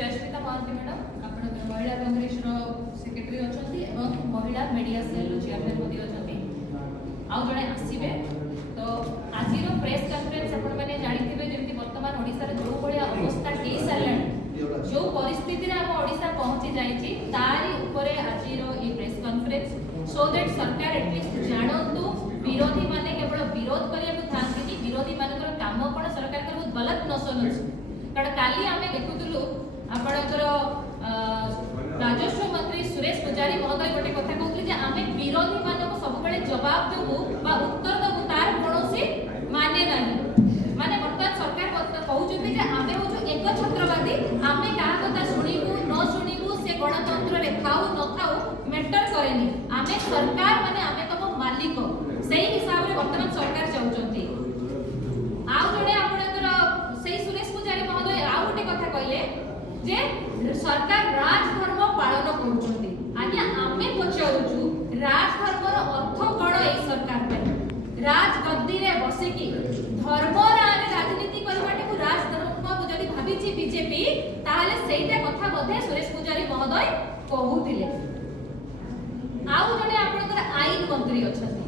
जयश्रीता Mahanti madam आपण महिला Congress secretary अछंती एवं महिला मीडिया सेल चेयरमैन मध्ये अछंती आ जणे आसीबे तो आजिर प्रेस कॉन्फ्रेंस आपण माने जानिथिबे जेमति वर्तमान ओडिसा रे जो भलिया अवस्था हे सालाणी जो परिस्थिति रे हम ओडिसा पहुंची जाईची तारी ऊपरे आजिर ई प्रेस कॉन्फ्रेंस सो दैट सरकार एटलीस्ट जानंतु विरोधी माने केवल विरोध करिया को थांती विरोधी मानकर काम कोन सरकार कर बहुत गलत न सुनुछ कारण काली आमे देखुतलु आपणकर राजस्व मंत्री सुरेश पुजारी महोदय गोटे कथा कहउतले जे आमे विरोधी मानको सब बेले जवाब देबु बा उत्तर देबु तार कोनोसी माने नाही माने वर्तमान सरकार कहउछथि जे आमे हो एक छत्रवादी आमे का कथा सुनिबु न सुनिबु से गणतंत्र रे खाउ न खाउ मैटर करेनी आमे सरकार माने आमे तम मालिक सेही हिसाब रे वर्तमान सरकार चाहउछथि आ जणे आपणकर सेही सुरेश पुजारी महोदय आ गोटे कथा कहले जे सरकार राजधर्म पालन करूछथि आज्ञा आमे पचारुछु राजधर्मर अर्थ कोन ए सरकार पे राजगद्दी रे बसे की धर्म रे राजनीति करबाटे को राजधर्म को जदी भाबिछि बीजेपी ताहाले सेइटा कथा मध्ये सुरेश पुजारी महोदय कहूतिले आउ जने आपनकर आईन मंत्री अछथि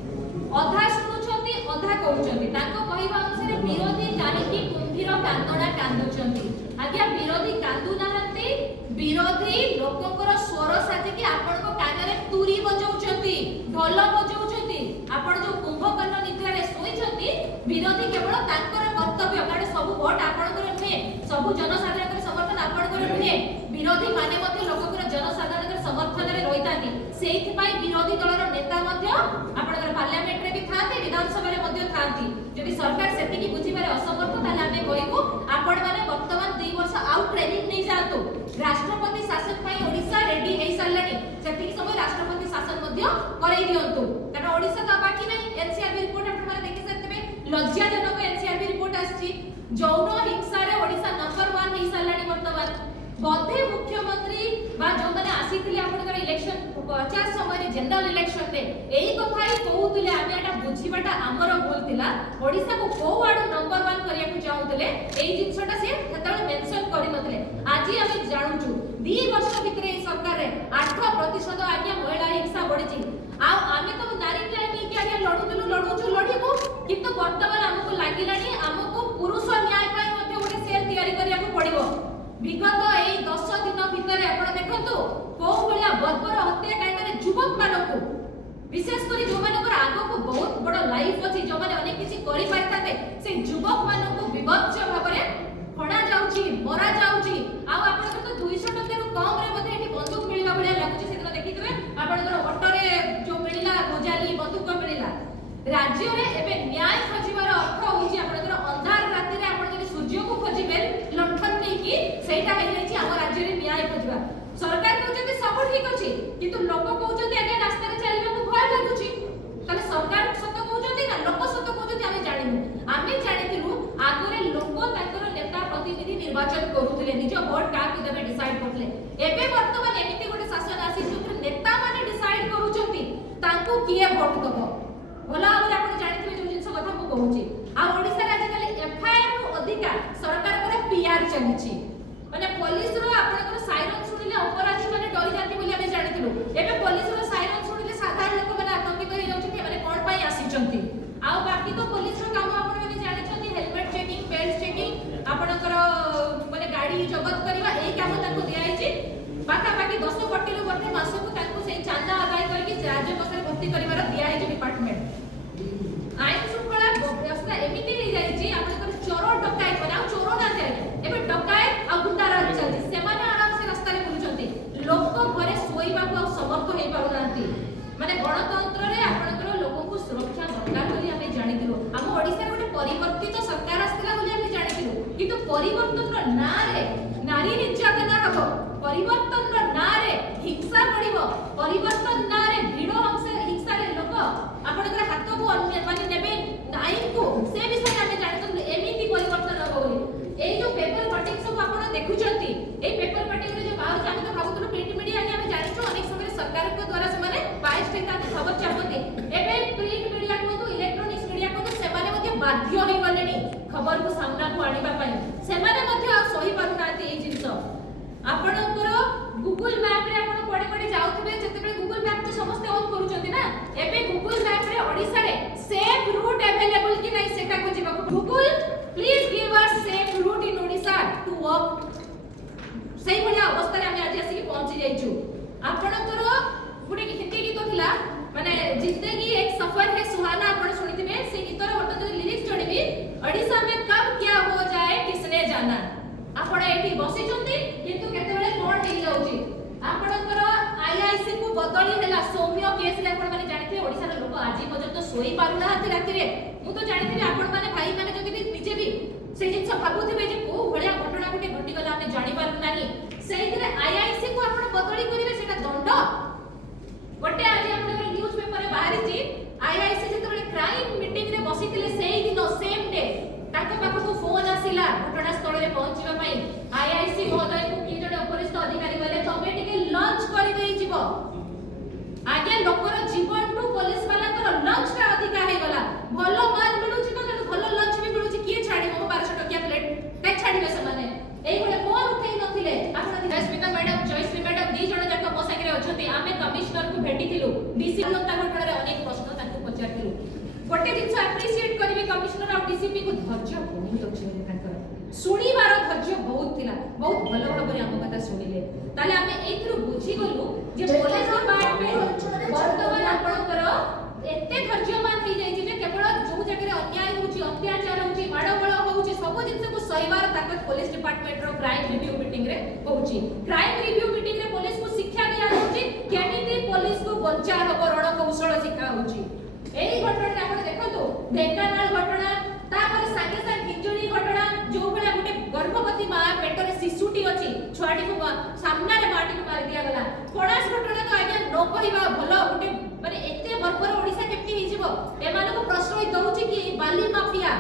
अधा सुनुछथि अधा कहउछथि ताको कहिबा अनुसार विरोधी काहेकि कुंभीर कांदणा कांदुछथि आज्ञा विरोधी कांदु नाहंती विरोधी लोकंकर स्वर साथी कि आपण को कानरे तुरी बजाउछथि ढोल बजाउछथि आपण जो कुंभकर्ण निद्रा रे सोइछथि विरोधी केवल तांकर कर्तव्य कारण सब वोट आपणकर नुहे सब जनसाधारण समर्थन आपणकर नुहे विरोधी माने मध्ये लोककर जनसाधारण समर्थन रे रहितानी सेहि पई विरोधी दलर नेता मध्ये आपणकर पार्लियामेंट रे भी थाते विधानसभा रे मध्ये थाती जदि सरकार सेति की बुझी पारे असमर्थ ताले आमे कहिबो आपण माने वर्तमान 2 वर्ष आउट ट्रेनिंग नै जातो राष्ट्रपति शासन पई ओडिसा रेडी हे सालानी सेति की समय राष्ट्रपति शासन मध्ये करई दियंतु कारण ओडिसा का बाकी नै एनसीआरबी रिपोर्ट आपण माने देखि सकते लज्जाजनक एनसीआरबी रिपोर्ट आछि जौन हिंसा रे ओडिसा नंबर 1 हे सालानी वर्तमान बधे मुख्यमंत्री बा जो माने आसीथिले आपनकर इलेक्शन 50 समय जनरल इलेक्शन रे एही कथा ही कहउतिले आमे एटा बुझिबाटा हमर भूल थिला ओडिसा को को आडू नंबर 1 करिया को चाहउतिले एही जिंसटा से सेतले मेंशन करि नथिले आजि आमे जानुचु 2 वर्ष भितरे ए सरकार रे 8% आज्ञा महिला हिंसा बढ़िछि आ आमे तो नारी न्याय नि के आज्ञा लडुचु लढिबु किंतु वर्तमान हमको लागिलानी हमको पुरुष न्याय पई मध्ये गोटे सेल तयारी करिया को पड़िबो विगत ए 10 दिन भितर आपण देखंतु को भलिया बर्बर हत्याकांड रे युवक मानको विशेष करी जो मानकर आगो को बहुत बड़ लाइफ अछि जो माने अनेक किछि करि पाइताते से युवक मानको विभत्स भाबरे फडा जाउची मरा जाउची आ आपण तो 200 टका रु कम रे मध्ये एठी बंदूक मिलिबा भलिया लागुची सेदिन देखितबे आपनकर ऑटो रे जो मिलिला गोजाली बंदूक मिलिला राज्य रे एबे न्याय खोजिबार अर्थ होची आपनकर अंधार राति रे आपण जदि सूर्य को खोजिबे लंठन नै की सेटा हे जाईची हम राज्य रे न्याय खोजिबा सरकार कहउछथि सब ठीक अछि किंतु लोक कहउछथि आगे रास्ता रे चलिबा को भय लागुची तने सरकार सत कहउछथि ना लोक सत कहउछथि आमे जानिथिलु आगरे लोक ताकर नेता प्रतिनिधि निर्वाचन करूथिले निज वोट का को देबे डिसाइड करथले एबे वर्तमान एमिति गोटे शासन आसी जो नेता माने डिसाइड करूछथि तांको किए वोट दबो भला आबे आपण जानिथिबे जो जिंस कथा को कहउची आ ओडिसा रे आजकल एफआईआर रो अधिकार सरकार करे पीआर चलिछि माने पुलिस रो आपनकर साइरन सुनिले अपराधी माने डरि जाति बोली आमे जानिथिलु एबे पुलिस रो साइरन सुनिले साधारण लोक माने आतंकित होई जाउछि माने कोन पई आसीचंती आ बाकी तो पुलिस रो काम आपण माने जानिछंती हेलमेट चेकिंग बेल्ट चेकिंग आपनकर माने गाड़ी जब्त करबा एई काम ताको दियाइछि बाका बाकी 10 कोटी रो बटे मासको ताको सेई चांदा आदाय करके राज्य बसरे भर्ती करिवार दियाइछि डिपार्टमेंट आईन शृंखला व्यवस्था एमिति हे जाइछि आपनकर चोर डकायत बनाउ चोर ना जाय एबे डकायत आ गुंडाराज चलछि सेमाने आराम से रास्ता रे बुलुचंती लोक घरे सोइबा को समर्थ हेइ पाउनांती माने गणतंत्र रे आपनकर लोक को सुरक्षा दरकार बोली हमें जानिदिलो हम ओडिसा रे गोटे परिवर्तित सरकार आस्तिला बोली हमें जानिदिलो किंतु परिवर्तन रो ना रे नारी निर्यातना हबो परिवर्तन रो ना रे हिंसा बढ़िबो परिवर्तन ना रे भिड़ो हिंसा रे लोक आपनकर हाथ को माने नेबे आईन को से विषय हमें जानिदिलो एमिति परिवर्तन हबो बोली एई जो पेपर कटिंग सब आपण देखुचंती एई पेपर कटिंग रे जो बाहर जाने तो भाबुतलो प्रिंट मीडिया आगे हमें जानिछो अनेक समय सरकार के द्वारा से माने 22 टका खबर छापती एबे प्रिंट मीडिया को तो इलेक्ट्रॉनिक्स मीडिया को तो सेमाने मध्ये बाध्य होई गलेनी खबर को सामना को आनिबा पई सेमाने मध्ये आ सही पारु नाती एई जिंस ना आपण एठी बसी चंती किंतु केते बेले कोन हेई जाउची आपणकर आईआईसी को बदली हैला सौम्य केस रे आपण माने जानिथे ओडिसा रे लोक आजि पर्यंत सोई पारुना हाती राती रे मु तो जानिथे आपण माने भाई माने जति भी निजे भी से जिंस भाबुथिबे जे को भलिया घटना गुटे घटी गला हम जानि पारु नाही सेइथिरे आईआईसी को आपण बदली करिवे सेटा दंड गोटे आज आपण न्यूज पेपर रे बाहरी ची आईआईसी जते बेले क्राइम मीटिंग रे बसिथिले सेई दिन सेम डे ताको पाखु फोन आसिला घटना स्थल रे पहुंचीबा पई आईआईसी महोदय को की जडे उपरिस्थ अधिकारी बोले तमे टिके लंच करि देई जिवो आगे लोकर जीवन टू पुलिस वाला कर लंच टा अधिका हे गला भलो माल मिलुची तो भलो लंच भी मिलुची किए छाडी मो 1200 टकिया प्लेट कै छाडीबे से माने एई बोले फोन उठेई नथिले आपण स्मिता मैडम जयश्री मैडम दी जण जाक मो संगे अछती आमे कमिश्नर को भेटिथिलु डीसी लंता घटना रे अनेक प्रश्न ताकू पचारथिलु गोटे जिंस एप्रिशिएट करिवे कमिश्नर और डीसीपी को धैर्य बहुत अछि ताकर सुनिबार धैर्य बहुत थिला बहुत भलो भाबरे हम कथा सुनिले ताले आमे एथरु बुझी गलु जे पुलिस डिपार्टमेंट वर्तमान आपनकर एते धैर्यमान हे जाई जे केवल जो जगह अन्याय होची अत्याचार होची माडगोळ होची सब जिंस को सहीबार ताकत पुलिस डिपार्टमेंट रो क्राइम रिव्यू मीटिंग रे होची क्राइम रिव्यू मीटिंग रे पुलिस को शिक्षा दिया होची केमिति पुलिस को बंचा हबो रण कौशल शिखा होची एई घटना आपण देखतो ढेंकानाल घटना तापर सागे सागे हिंजोड़ी घटना जो बेला गुटे गर्भवती मां पेटरे शिशुटी अछि छुआटी को सामने रे माटी को मार दिया गला कोणास घटना तो आगे न कहिबा भलो गुटे माने एते बर्बर ओडिसा केमति हि जिवो एमानो को प्रश्न दउछि कि बाली माफिया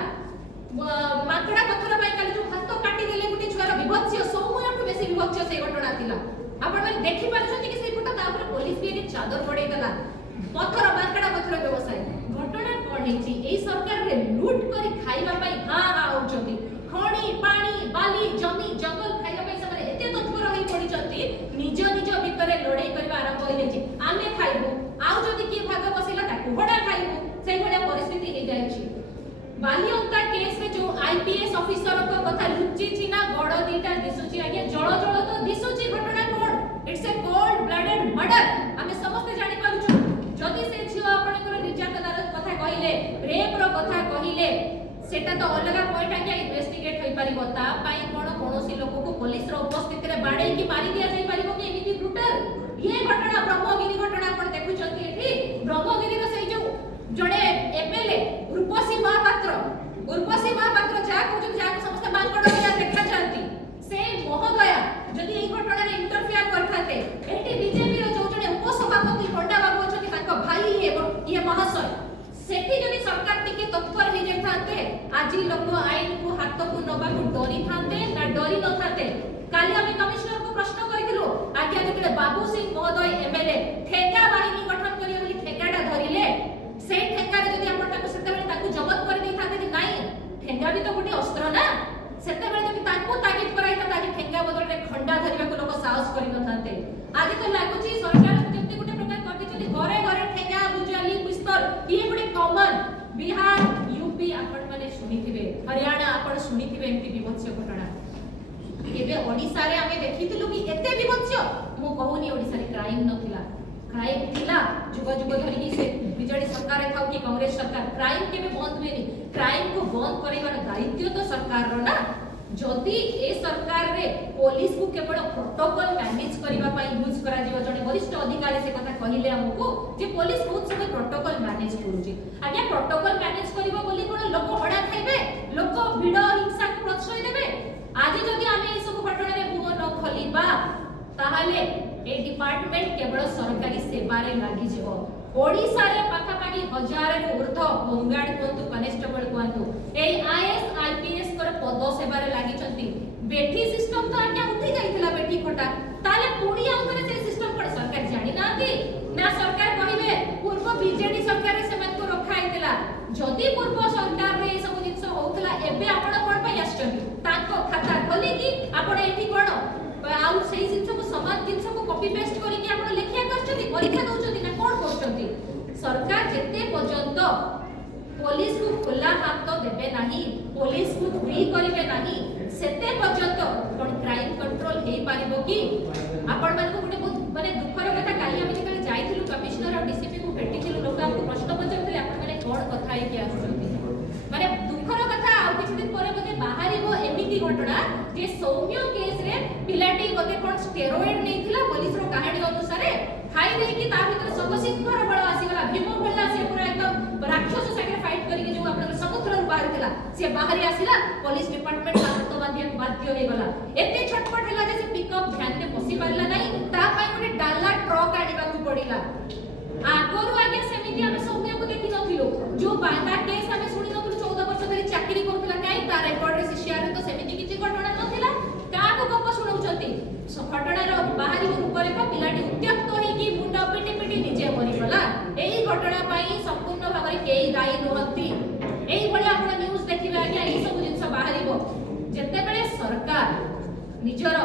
माकड़ा पत्थर पाई काली जो हाथ काटी देले गुटे छुआर विभत्स्य सौमयठु बेसी विभत्स्य से घटना थिला आपण माने देखि पाछथि कि से फोटो तापर पुलिस भी एक चादर पड़े गला पत्थर माकड़ा पत्थर व्यवसाय घटना कोन हेछि एई सरकार रे लूट करी खाइबा पई हां हां होचथि खणी पानी बाली जमी जंगल खाइबा पई सबरे एते तत्पर होई पड़ी चथि निज निज भितरे लड़ाई करबा आरंभ होई जेछि आमे खाइबो आउ जदि की भाग बसिला ताकू होडा खाइबो सेई भलिया परिस्थिति हे जायछि बालियंता केस रे जो आईपीएस ऑफिसर को कथा लुच्ची छी ना गड़ दीटा दिसुची आगे जळ जळ तो दिसुची घटना कोन it's a cold blooded murder हमें समस्त जानि पाउछु जदि से छियो आपनकर निर्यातनार कथा कहिले रेप रो कथा कहिले सेटा तो अलगा पॉइंट आके इन्वेस्टिगेट होई परिबो ता पाई कोन कोनोसी लोक को पुलिस रो उपस्थिति रे बाडे की मारी दिया जाई परिबो कि एमिति ब्रूटल ये घटना ब्रह्मगिरी घटना आपण देखु चंती एठी ब्रह्मगिरी रो सही जो जड़े एमएलए उर्वशी महापात्र जा कहउछ जा समस्त मानकड़ बिना देखा चाहती से महोदया जदि एई घटना रे इंटरफियर करथाते एठी बीजेपी रो जो जड़े उपसभापति पंडा बाबू अछथि ताको भाई ये महाशय सेठी जदि सरकार टिके तत्पर हे जाय थाते आजि लोक आईन को हाथ को नबा को डरी थाते ना डरी न थाते काली हम कमिश्नर को प्रश्न करिथिलु आज्ञा जते बाबू सिंह महोदय एमएलए ठेका बाहिनी गठन करियो बोली ठेकाटा धरिले से ठेका रे जदि आपण ताको सेते बेले ताको जब्त कर दै थाते कि नाही ठेंगा भी तो गोटे अस्त्र ना सेते बेले जदि ताको तागिद कराई था आज ठेंगा बदल रे खंडा धरिबा को लोक साहस करि न थाते आज तो लागुची सरकार जति गोटे प्रकार करति छथि घरे घरे ठेंगा बुझाली पिस्तल ये गोटे कॉमन बिहार यूपी आपण माने सुनिथिबे हरियाणा आपण सुनिथिबे एमती विभत्स्य घटना केबे ओडिसा रे आमे देखिथिलु कि एते विभत्स्य मो कहूनी ओडिसा रे क्राइम नथिला क्राइम थिला जुग जुग धरि से बिजेडी सरकार थाउ कि कांग्रेस सरकार क्राइम केबे बंद हुएनी क्राइम को बंद करिवार दायित्व तो सरकार रो ना जदि ए सरकार रे पुलिस को केवल प्रोटोकॉल मैनेज करिवा पई यूज करा जिवो जने वरिष्ठ अधिकारी से कथा कहिले हमको जे पुलिस बहुत समय प्रोटोकॉल मैनेज करूची आज्ञा प्रोटोकॉल मैनेज करिवो बोली कोन लोक हडा खाइबे लोक भिड हिंसा को प्रश्रय देबे आज जदि आमे ए सब घटना रे मुह न खलिबा ताहाले ए डिपार्टमेंट केवल सरकारी सेवा रे लागि जिवो ओडिसा रे पाखा पाखी 1000 रे ऊर्ध होमगार्ड कोंतु कनेस्टेबल कोंतु ए आईएएस आईपीएस कर पद सेवा रे लागि चंती बेठी सिस्टम तो आज्ञा उठी जाइथिला बेठी खटा ताले पुणी आउतरे से सिस्टम पर सरकार जानि नाथि ना सरकार कहिबे पूर्व बीजेडी सरकार रे सेमन को रखा आइतिला जदि पूर्व सरकार रे सब जिंस होतला एबे आपण कोन पई आछथि ताको खाता खोली कि आपण एठी कोन आउ सेही जिंस को समान जिंस को कॉपी पेस्ट करी कि आपण लेखिया करछथि परीक्षा दउछथि ना कोन करछथि सरकार जेते पर्यंत पुलिस को खुला हाथ तो देबे नाही पुलिस को फ्री करिवे नाही सेते पर्यंत कोन क्राइम कंट्रोल हे पारिबो कि आपण मन को गुटे बहुत माने दुखर कथा काली हम जेते जाइथिलु कमिश्नर और डीसीपी को भेटिथिलु लोक हमको प्रश्न पचरथिले आपण माने कोन कथा हे कि आछथि माने दुखर कथा आ किछि दिन परे बते बाहरिबो एमिति घटना जे सौम्य केस रे पिलाटी गोटे कोन स्टेरॉइड नेथिला पुलिस रो कहानी अनुसार खाई दे कि ता भीतर सबसिंहर बळ आसी गला भीम बोलला से पूरा एकदम राक्षस संगे फाइट करी जो आपन समुद्र रो बाहर थिला से बाहर आसीला पुलिस डिपार्टमेंट हाथ बांधिया बाध्य हो गला एते छटपट हैला जे पिकअप ध्यान ने बसी पारला नाही ता पई गोटे डाला ट्रक आनिबा को पड़िला आगोरु आगे सेमिति हम सौम्य को देखि नथिलो जो बांधा केस हमें सुनि नथिलो 14 वर्ष धरि चाकरी करथला काई ता रेकॉर्ड रे सीसीआर रे तो सेमिति किछि घटना नथिला का को गप सुनाउछंती घटना रो बाहरी ऊपर एक पिलाटी उत्यक्त होई कि मुंडा पिटी पिटी निजे मरि गला एई घटना पई संपूर्ण भाबरे केई दायी नहंती एई बळे आपण न्यूज़ देखिबे आगे एई सब जिंस बाहरिबो जेते बेले सरकार निजर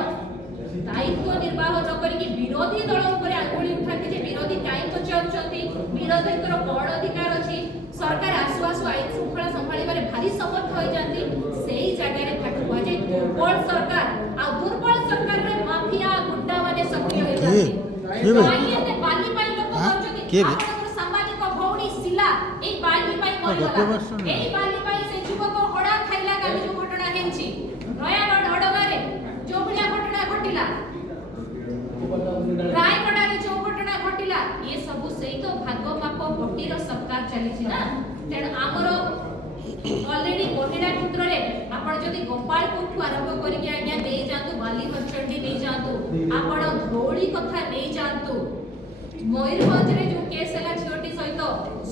दायित्व निर्वाह न करी विरोधी दल ऊपर आंगुली उठाते जे विरोधी काई पचाउछंती विरोधीकर कोन अधिकार अछि सरकार आसु आसु आईन श्रृंखला संभाळिबारे भारी समर्थ होई जांती सेही जगह रे फाटु हो जे दुर्बल सरकार आ दुर्बल सरकार रे माफिया गुंडा माने सक्रिय होई जांती भाई एते बाली पाई लोक करछथि आपनकर सामाजिक भौणी शिला ए बाली पाई मरला ए बाली पाई से युवक हडा खाइला गाली जो घटना हेंची नयागढ़ हडगारे जो बलिया घटना घटिला रायगढ़ रे जो घटना घटिला ये सब सही तो भाग माप भट्टीर सरकार चली छी ना तेण हमरो ऑलरेडी महिला क्षेत्र रे आपण जदी गोपालपुर ठु आरंभ करी के आज्ञा नै जातु बाली मचंडी नै जातु आपण धोड़ी कथा नै जातु मयूरभंज रे जो केस हला छोटी सहित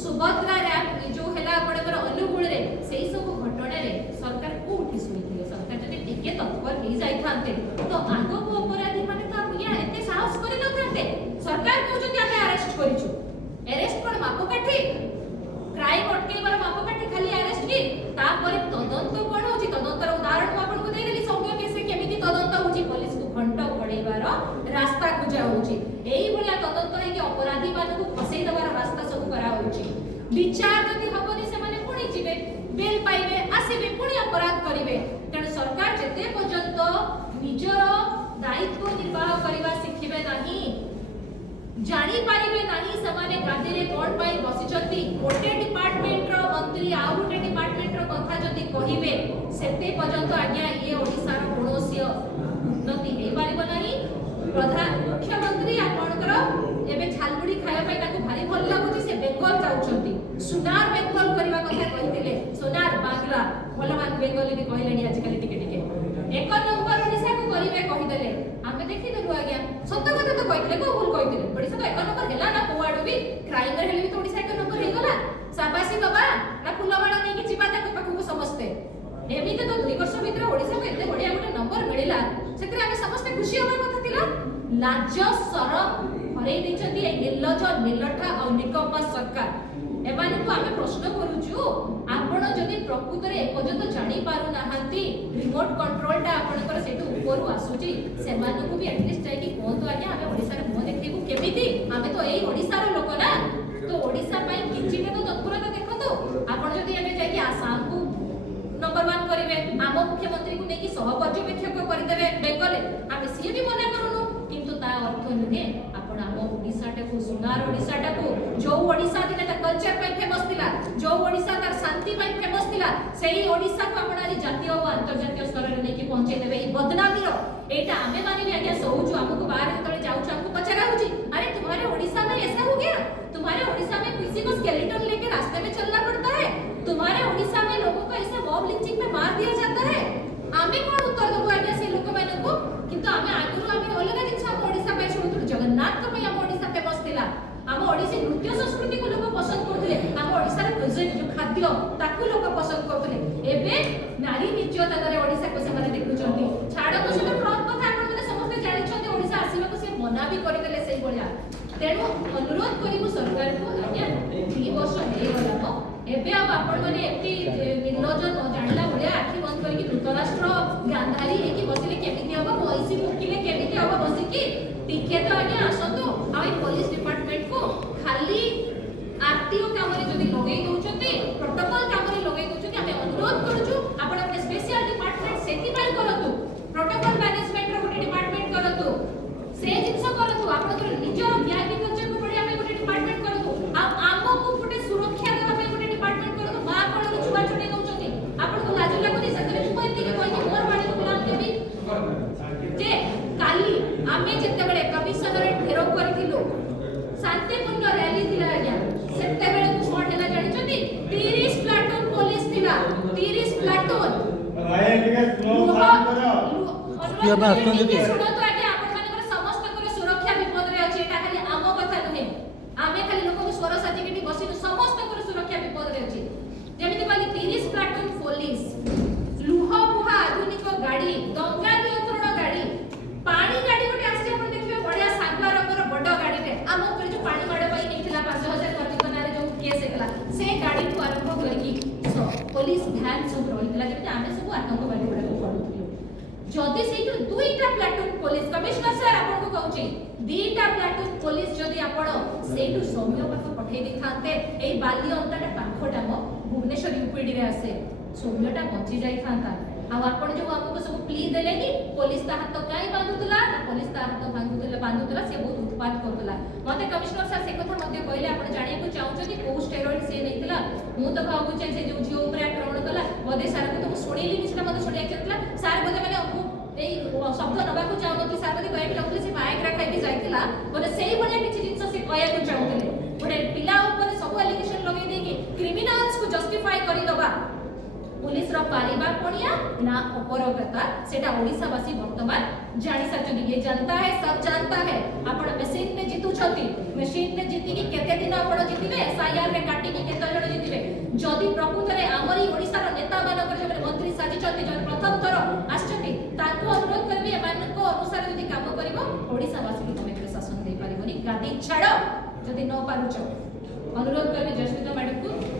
सुभद्रा रे जो हला आपणकर अनुगुण रे सेही सब घटना रे सरकार को उठी सुनिथिले सरकार जदी टिके तत्पर हे जाई थांते तो आगो को अपराधी माने तो या एते साहस करि न थांते सरकार को जदी आमे अरेस्ट करिछु अरेस्ट पर मापकाठी क्राइम अटकेबार मापकाठी खाली अरेस्ट की तापरे तदंत कोन होची तदंतर उदाहरण को आपन को देई देली सौम्य केस केमिति तदंत होची पुलिस को घंट पड़ेबार रास्ता खुजा होची एई भलिया तदंत रे कि अपराधी मान को फसई दबार रास्ता सब करा होची विचार जदी हबनी से माने पुणी जिवे बेल पाइबे आसीबे पुणी अपराध करिवे तेण सरकार जेते पर्यंत निजर दायित्व निर्वाह करिवा सिखिबे नाही जानी पारिबे नाही समाने गादी रे कोन पाई बसिचंती गोटे डिपार्टमेंट रो मंत्री आ गोटे डिपार्टमेंट रो कथा जदी कहिबे सेते पर्यंत आज्ञा ये ओडिसा रो कोनोसी उन्नति हे पारिबो नाही प्रधान मुख्यमंत्री आपणकर एबे झालमुड़ी खाया पाई ताको भारी भल लागुची से बेंगल जाउछंती सुनार बेंगल करबा कथा कहितिले सोनार बांग्ला भल बांग बेंगल भी कहलेनी आज काली टिके टिके एक नंबर ओडिसा को करिवे कहिदेले आमे देखि देलु आज्ञा सत्य कथा तो कहितिले को भूल कहितिले ओडिसा तो एक नंबर हेला ना कोआडू भी क्राइम रे हेले भी तो ओडिसा एक नंबर हे गला शाबाशी दबा ना फुलवाड़ा नै कि जिबा ताको पाखु को समझते एमिते तो 2 वर्ष भीतर ओडिसा को एते बढ़िया गोटे नंबर मिलिला सेतरे आमे समस्त खुशी होबा कथा थिला लाज शरम हरै दैछथि ए निर्लज निर्लठा और निकम्मा सरकार एमाने को आमे प्रश्न करूछु आपण जदी प्रकृत रे एपर्यंत जानि पारु नाहंती रिमोट कंट्रोल टा आपनकर सेटु ऊपर आसुची सेमानु को भी एटलीस्ट जाय कि कोन तो आज्ञा आमे ओडिसा रे मो देखिबु केमिति आमे तो एई ओडिसा रो लोक ना तो ओडिसा पई किछिटा तो तत्परता देखतो आपण जदी आमे जाय कि आसाम को नंबर 1 करिवे आम मुख्यमंत्री को नेकी सह पर्यवेक्षक कर देबे बेंगल आमे सी भी मना करूनु किंतु ता अर्थ नुहे आपण आम ओडिसा टा को सुनार ओडिसा टा को जो ओडिसा दिने ता कल्चर पे फेमस थिला जो ओडिसा तार शांति पे फेमस थिला सेही ओडिसा को आपण आज जातीय और अंतर्जातीय स्तर रे नेकी पहुंचे देबे ई बदनामी रो एटा आमे माने भी आज्ञा सोचु हमको बाहर तळे जाउछु हमको पचरा होची अरे तुम्हारे ओडिसा में ऐसा हो गया तुम्हारे ओडिसा में किसी को स्केलेटन लेके रास्ते में चलना पड़ता है तुम्हारे ओडिसा में लोगों को ऐसे मॉब लिंचिंग में मार दिया जाता है आमे कोन उत्तर दबो आज्ञा से लोक माने को किंतु आमे आगुरु आमे अलग जिंस हम ओडिसा पे शुरू जगन्नाथ को पे हम ओडिसा फेमस थिला हम ओडिसी नृत्य संस्कृति को लोग पसंद करथिले हम ओडिसा रे प्रेजेंट जो खाद्य ताकू लोग पसंद करथिले एबे नारी नित्यता रे ओडिसा को से माने देखुचंती छाड़ को से ट्रम्प कथा आपण माने समस्त जानि छथि ओडिसा आसीबा को से मना भी करि देले सेही बलिया तेणु अनुरोध करिबु सरकार को आज्ञा 2 वर्ष हे गला तो एबे अब आपण माने एति निर्लज न जानला बलिया आखि बंद करी कि धृतराष्ट्र गांधारी हे कि बसिले केमिति हबो मोइसी मुकिले केमिति हबो बसि कि टिके तो आज्ञा आसतो आ पुलिस डिपार्टमेंट को खाली आरटीओ काम रे जदी लगै दउछथि प्रोटोकॉल काम रे लगै दउछथि आमे अनुरोध करूछु आपण अपने स्पेशल डिपार्टमेंट सेति पाई करतु प्रोटोकॉल मैनेजमेंट रो गोटे डिपार्टमेंट करतु से जिंस करतु आपण तो निज व्यापी कल्चर को पड़ी आमे गोटे डिपार्टमेंट करतु आ आमो को गोटे सुरक्षा देबा पे गोटे डिपार्टमेंट करतु मा कोन छुआ छुटी दउछथि आपण को लाज लागुनी सतरे छुआ एति के कोइ मोर बाड़ी आमे जेतेबेले कमिशनरेट घेराव करथिलु शांतिपूर्ण रैली थिला आज्ञा सेतेबेले कोन हेला जानि छथि 30 प्लाटून पुलिस थिला 30 प्लाटून राय टिके स्लो काम करो या बात कोन जति सुनो तो आज्ञा आपण मानकर समस्त कर सुरक्षा विपद रे अछि एटा खाली आमो कथा नुहे आमे खाली लोक को स्वर साथी केटी बसिनु समस्त कर सुरक्षा विपद रे अछि जेमिति कहली 30 प्लाटून पुलिस लुह बुहा आधुनिक गाड़ी गंगा नियंत्रण गाड़ी पानी गाड़ी गोटे आसी आपण देखिबे बढ़िया सागवा रंगर बड़ गाड़ी रे आम ऊपर जो पानी माडे पई नेथिला 5000 कर्मिक नारे जो केस हेतला से गाड़ी को आरंभ करकी पुलिस ध्यान सब रहितला जेमिति आमे सब आतंकवादी गुडा को पडुथिलु जदि सेइटु दुईटा प्लाटून पुलिस कमिश्नर सर आपण को कहउची दुईटा प्लाटून पुलिस जदि आपण सेइटु सौम्य पाख पठेइ दिखाते एई बाली अंतटा पाखटा म भुवनेश्वर यूपीडी रे आसे सौम्यटा बची जाई थांता आ आपण जो हमको सब प्ली देले कि पुलिस ता हाथ काई बांधुतला ना पुलिस ता हाथ बांधुतला से बहुत उत्पात करतला मते कमिश्नर सर से कथा मध्ये कहले आपण जानिया को चाहू कि को स्टेरॉइड से नैतिला मु तो भाबु छै से जो जियो ऊपर आक्रमण कला बदे सार को तो सुनिली निछला मते सुनिया चतला सार बदे माने एई शब्द नबा को चाहू कि सार बदे कहबी लगले से बाइक रखाई भी जाइतिला बोले सेही बने किछि जिंस से कहया को चाहूतले बडे पिला ऊपर सब एलिगेशन लगे दे कि क्रिमिनल्स को जस्टिफाई करी दबा पुलिस रो पारिबा कोनिया ना अपरगता सेटा ओडिसावासी वर्तमान जानि साचनी ये जनता है सब जानता है आपण मशीन में जीतु छथि मशीन में जीति कि केते दिन आपण जीतिबे एसआईआर रे काटी कि केते जण जीतिबे जदि प्रकृत रे हमरी ओडिसा रो नेता मानकर जे मंत्री साजी छथि जे प्रथम थर आछथि ताको अनुरोध करबी एमानको अनुसार जदि काम करिवो ओडिसावासी को तमे शासन दे पारिबोनी गादी छाड़ो जदि न पारुछ अनुरोध करबी जसमिता मैडम को